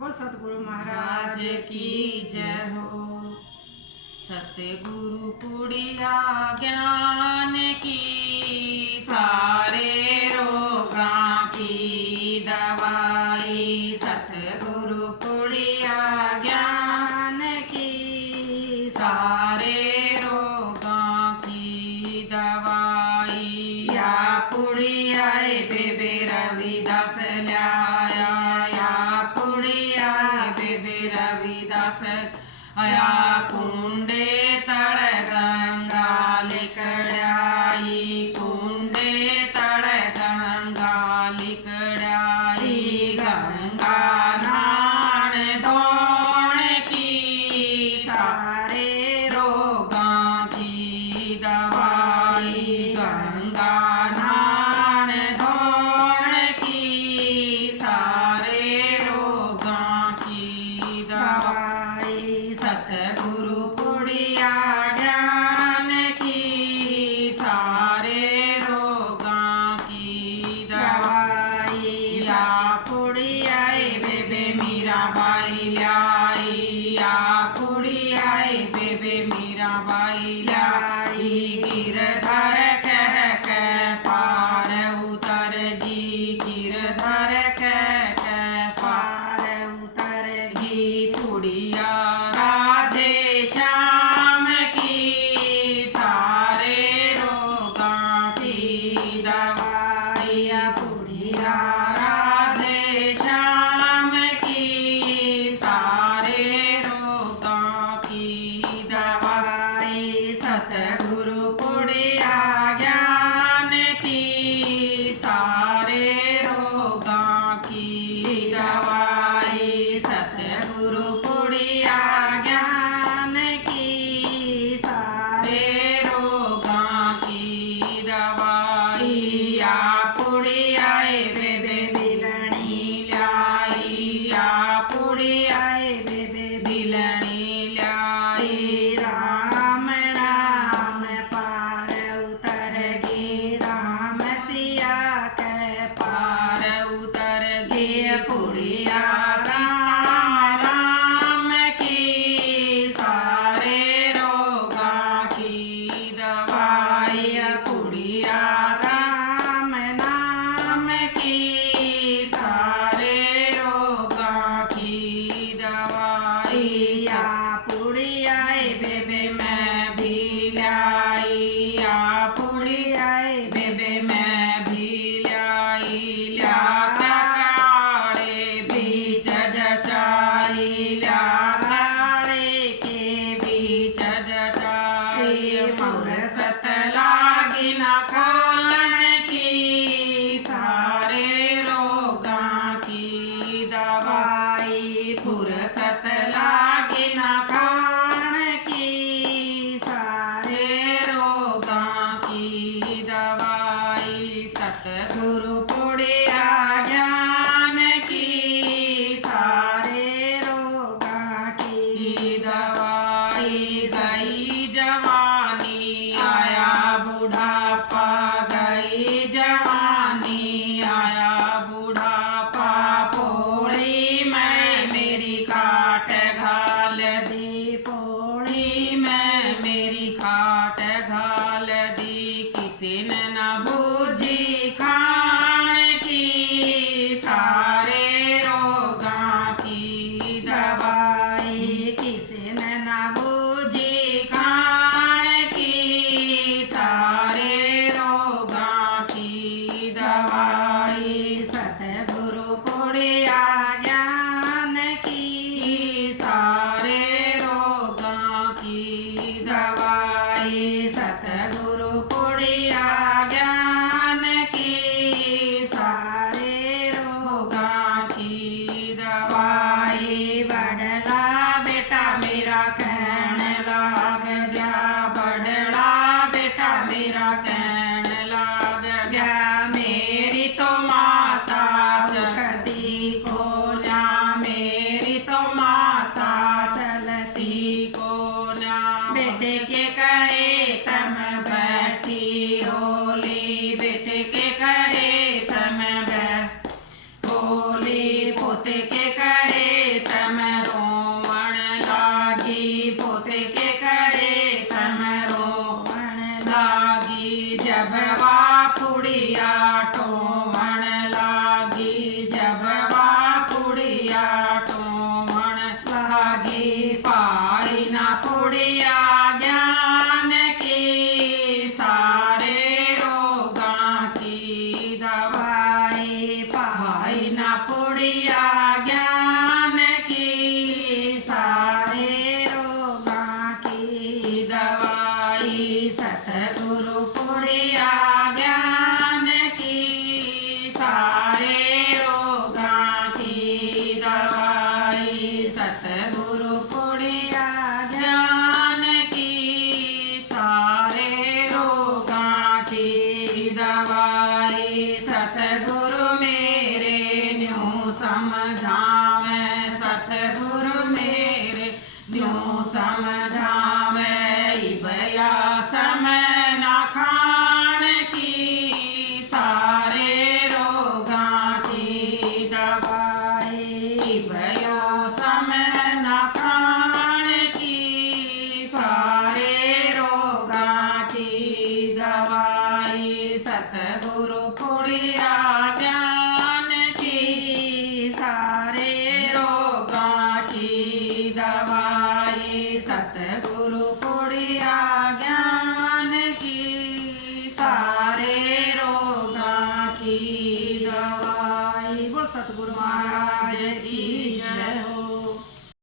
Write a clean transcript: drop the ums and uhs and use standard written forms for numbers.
बोल सतगुरु महाराज की जय हो। सतगुरु पुड़िया ज्ञान की, सारे रोगां की दवाई। सतगुरु पुड़िया ज्ञान की, सारे रोगां की दवाई। या पुड़िया बेबे रविदास ल्याया, या पुड़िया बेबे रविदास आया। कुंडे तड़ गंगा लिकड़ाई, कुंडे तड़ गंगा लिकड़ाई। गंगा नाण धोण की, सारे रोगां की दवाई। गंगा नाण धोण की, सारे रोगां की दवाई। सतगुरु पुड़िया ज्ञान की, सारे रोगां की दवाई। या पुड़िया बेबे मीराबाई ल्याई, या पुड़िया बेबे मीराबाई ल्याई। गिरधर कह के पार उतर जी, गिरधर कह के पार उतर गी। पुड़िया राधे श्याम की, सारे रोगां की दवाई। पुड़िया राधे श्याम की, सारे रोगां की दवाई। सतगुरु पुड़िया ज्ञान की, सारे रोगां की दवाई। सतगुरु पुड़िया ज्ञान की, सारे रोगां की दवाई। या पुड़िया बेबे समझावे सतगुरु मेरे न्यू समझावे इबया समय ना खान की सारे रोगां की दवाई इबयो समय ना खान की सारे रोगां की दवाई सतगुरु पुड़िया ज्ञान की सारे रोगां की दवाई सतगुरु पुड़िया ज्ञान